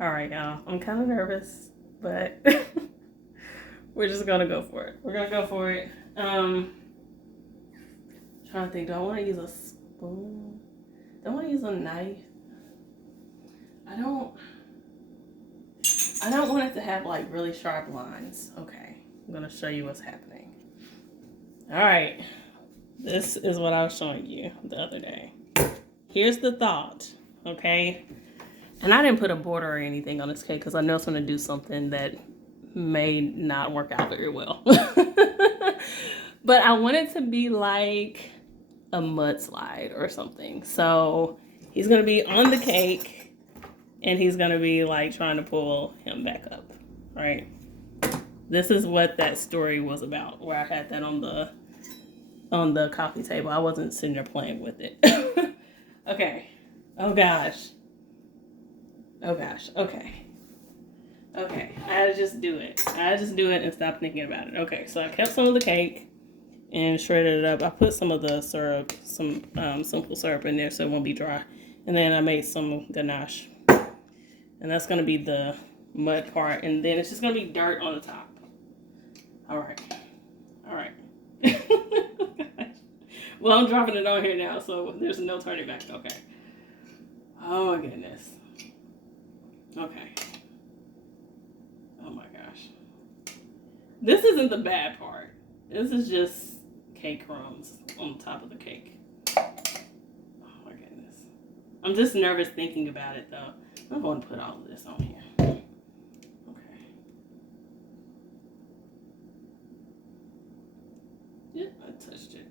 All right, y'all. I'm kind of nervous, but we're just gonna go for it. We're gonna go for it. Trying to think. Do I want to use a spoon? Do I want to use a knife? I don't. I don't want it to have like really sharp lines. Okay, I'm gonna show you what's happening. All right, this is what I was showing you the other day. Here's the thought. Okay, and I didn't put a border or anything on this cake because I know it's gonna do something that may not work out very well. But I want it to be like a mudslide or something. So he's gonna be on the cake and he's gonna be like trying to pull him back up. Right? This is what that story was about, where I had that on the coffee table. I wasn't sitting there playing with it. Okay. Oh gosh. Oh gosh. Okay. Okay. I had to just do it. I had to just do it and stop thinking about it. Okay, so I kept some of the cake and shredded it up. I put some of the syrup, some simple syrup in there so it won't be dry. And then I made some ganache. And that's going to be the mud part. And then it's just going to be dirt on the top. All right. All right. Well, I'm dropping it on here now, so there's no turning back. Okay. Oh, my goodness. Okay. Oh, my gosh. This isn't the bad part. This is just cake crumbs on top of the cake. Oh my goodness. I'm just nervous thinking about it though. I'm going to put all of this on here. Okay. Yeah, I touched it.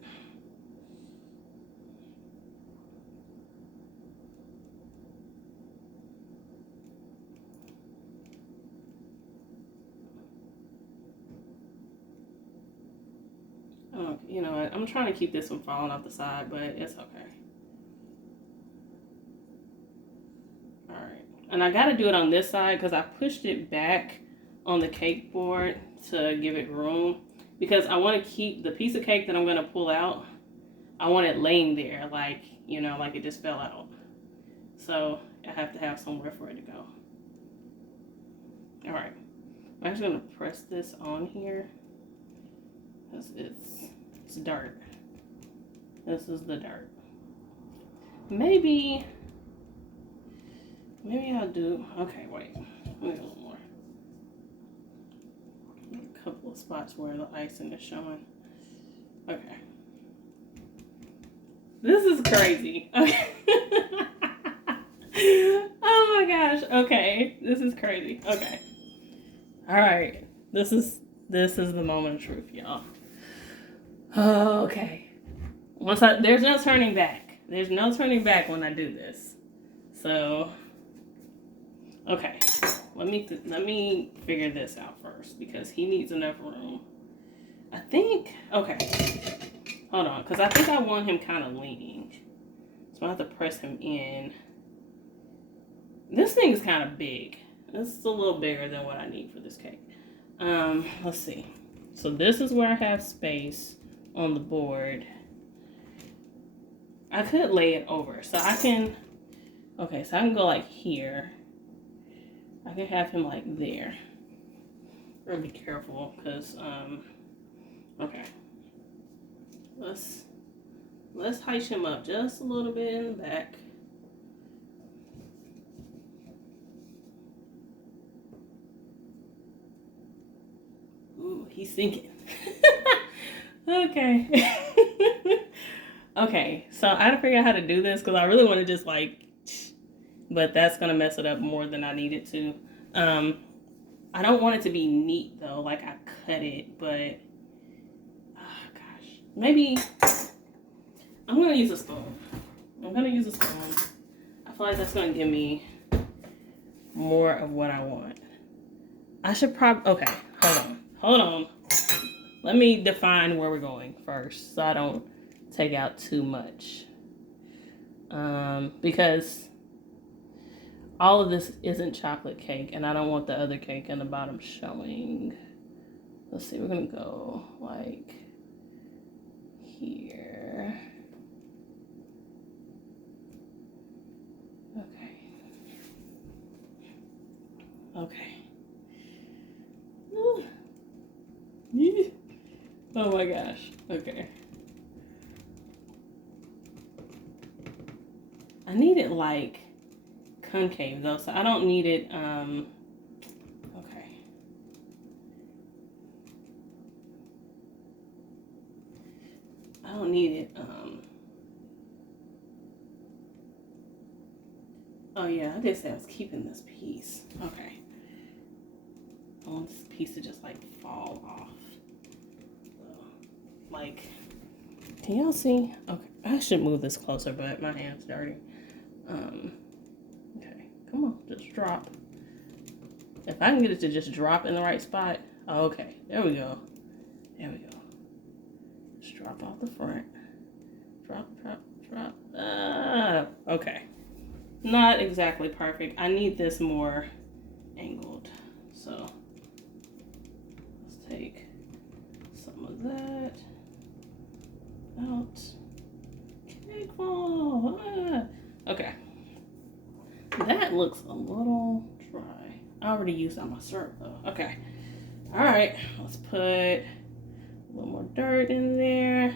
Oh, you know what? I'm trying to keep this from falling off the side, but it's okay. Alright. And I got to do it on this side because I pushed it back on the cake board to give it room. Because I want to keep the piece of cake that I'm going to pull out. I want it laying there like, you know, like it just fell out. So I have to have somewhere for it to go. Alright. I'm actually going to press this on here. Because it's dirt. This is the dirt. Maybe I'll do, okay, wait. Let me do a little more. A couple of spots where the icing is showing. Okay. This is crazy. Okay. Oh my gosh. Okay. This is crazy. Okay. All right. This is the moment of truth, y'all. Okay. There's no turning back. There's no turning back when I do this. So, okay. Let me figure this out first because he needs enough room. I think, okay. Hold on, because I think I want him kind of leaning. So I have to press him in. This thing is kind of big. This is a little bigger than what I need for this cake. Let's see. So this is where I have space on the board. I could lay it over. So I can, okay, so I can go like here. I can have him like there. Better be careful because, okay. Let's height him up just a little bit in the back. Ooh, he's sinking. Okay. Okay, so I had to figure out how to do this because I really want to just like, but that's gonna mess it up more than I need it to. I don't want it to be neat though, like I cut it, but oh gosh, maybe I'm gonna use a spoon. I'm gonna use a spoon. I feel like that's gonna give me more of what I want. I should probably, okay, hold on. Let me define where we're going first so I don't take out too much. Because all of this isn't chocolate cake and I don't want the other cake in the bottom showing. Let's see, we're gonna go like here. Okay. Okay. Oh my gosh. Okay. I need it like concave though, so I don't need it okay. I don't need it oh yeah, I did say I was keeping this piece. Okay. I want this piece to just like fall off. So, like, can y'all see? Okay, I should move this closer, but my hand's dirty. Okay, come on, just drop. If I can get it to just drop in the right spot. Oh, okay, there we go. There we go. Just drop off the front. Drop, drop, drop. Okay. Not exactly perfect. I need this more angled. So let's take some of that out. Cake fall. Okay. That looks a little dry. I already used all my syrup though. Okay. Alright. Let's put a little more dirt in there.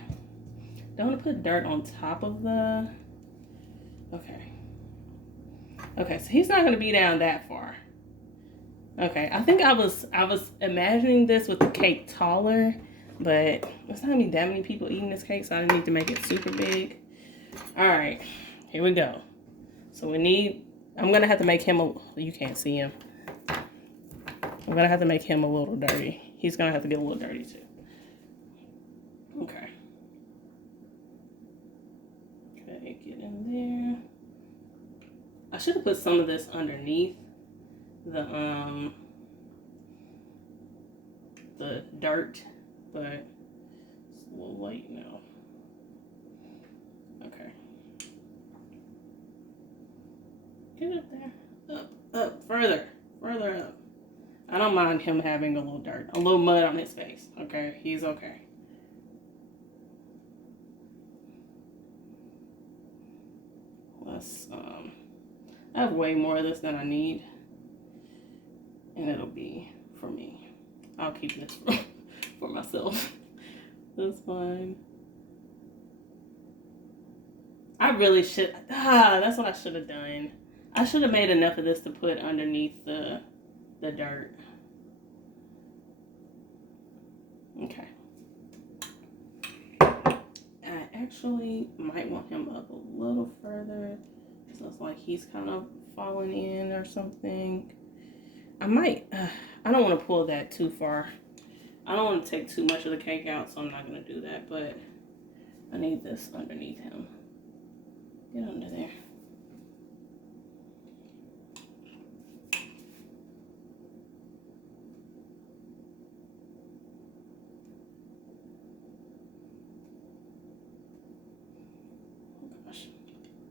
Don't want to put dirt on top of the... Okay. Okay, so he's not going to be down that far. Okay, I think I was imagining this with the cake taller, but there's not going to be that many people eating this cake, so I didn't need to make it super big. All right, here we go. So we need... I'm going to have to make him a... You can't see him. I'm going to have to make him a little dirty. He's going to have to get a little dirty too. Okay. Okay, get in there. I should have put some of this underneath the dirt, but it's a little late now. Okay. Get up there. Up, further up. I don't mind him having a little dirt, a little mud on his face. Okay, he's okay. Let's I have way more of this than I need, and it'll be for me. I'll keep this for myself. That's fine. I really should. That's what I should have done. I should have made enough of this to put underneath the dirt. Okay. I actually might want him up a little further. So it's like he's kind of falling in or something. I might, I don't want to pull that too far. I don't want to take too much of the cake out, so I'm not going to do that. But I need this underneath him. Get under there.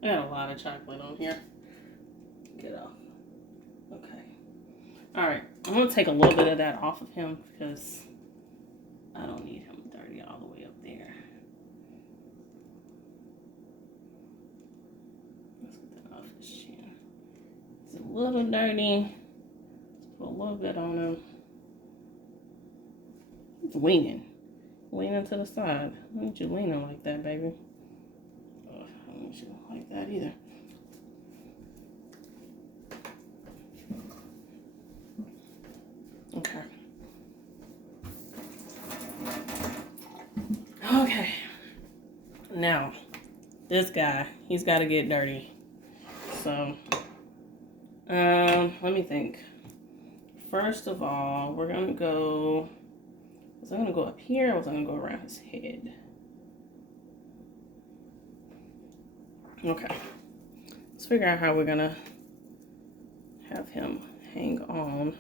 I got a lot of chocolate on here. Get off. Okay. Alright. I'm going to take a little bit of that off of him because I don't need him dirty all the way up there. Let's get that off his chin. It's a little dirty. Let's put a little bit on him. He's leaning. Leaning to the side. Why aren't you leaning like that, baby? I don't want you like that either. Okay. Okay. Now, this guy, he's got to get dirty. So, let me think. First of all, we're going to go... Was I going to go up here or was I going to go around his head? Okay, let's figure out how we're gonna have him hang on.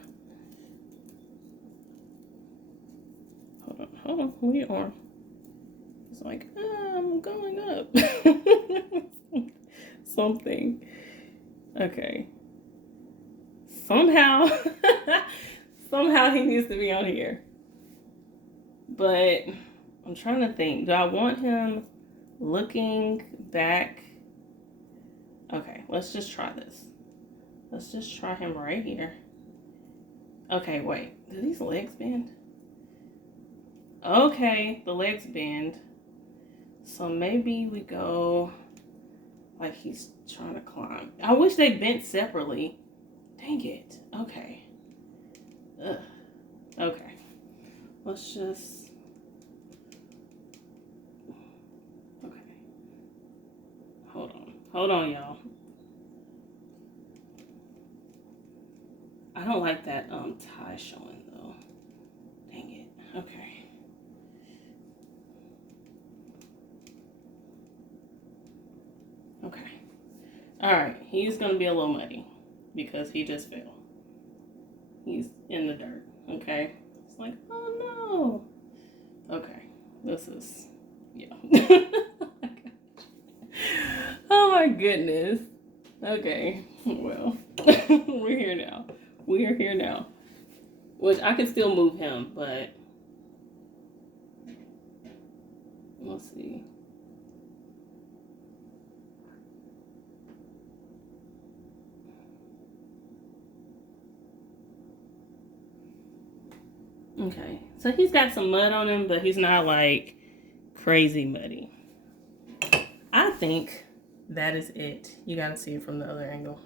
Hold on, where you are? It's like, I'm going up. Something. Okay. Somehow he needs to be on here. But I'm trying to think. Do I want him looking back? Okay, let's just try this. Let's just try him right here. Okay, wait. Do these legs bend? Okay, the legs bend. So maybe we go like he's trying to climb. I wish they bent separately. Dang it. Okay. Ugh. Okay. Let's just... Okay. Hold on. Hold on, y'all. I don't like that tie showing though. Dang it. Okay. Okay. Alright. He's gonna be a little muddy because he just fell. He's in the dirt. Okay. It's like, oh no. Okay. This is, yeah. Oh my goodness. Okay. Well, we're here now. We are here now. Which I can still move him, but let's see. Okay. So he's got some mud on him, but he's not like crazy muddy. I think that is it. You gotta see it from the other angle.